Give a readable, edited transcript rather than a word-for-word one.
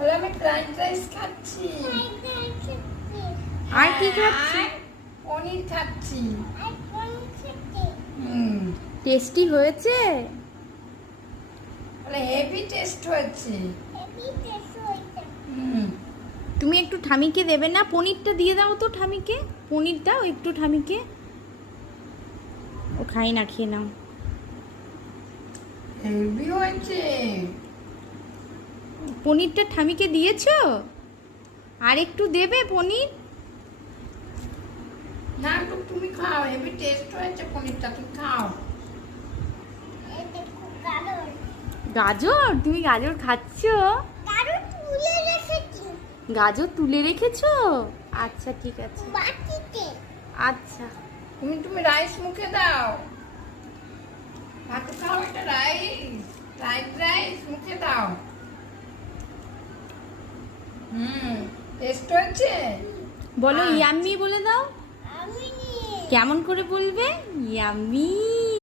বলে আমি fried rice খাচ্ছি। আর কি খাচ্ছি? পনির খাচ্ছি। টেস্টি হয়েছে? বলে হেভি টেস্ট হয়েছে। তুমি একটু ঠামিকে দেবে না? পনিরটা দিয়ে দাও তো ঠামিকে, পনির দাও একটু ঠামিকে। ও খাই না, খেয়ে নাও। হেভি হয়েছে। পনিরটা ঠামিকে দিয়েছো? আর একটু দেবে পনির? না, তো তুমি খাও, হেভি টেস্ট হয়েছে পনিরটা, তুমি খাও। গাজর? তুমি গাজর খাচ্ছো? গাজর তুলে রেখেছো? আচ্ছা ঠিক আছে। আচ্ছা তুমি রাইস মুখে দাও। ভাত খাও, এটা রাইস, ফ্রাইড রাইস মুখে দাও। টেস্ট হয়েছে। বলো ইয়াম্মি বলে দাও। কেমন করে বলবে? ইয়াম্মি।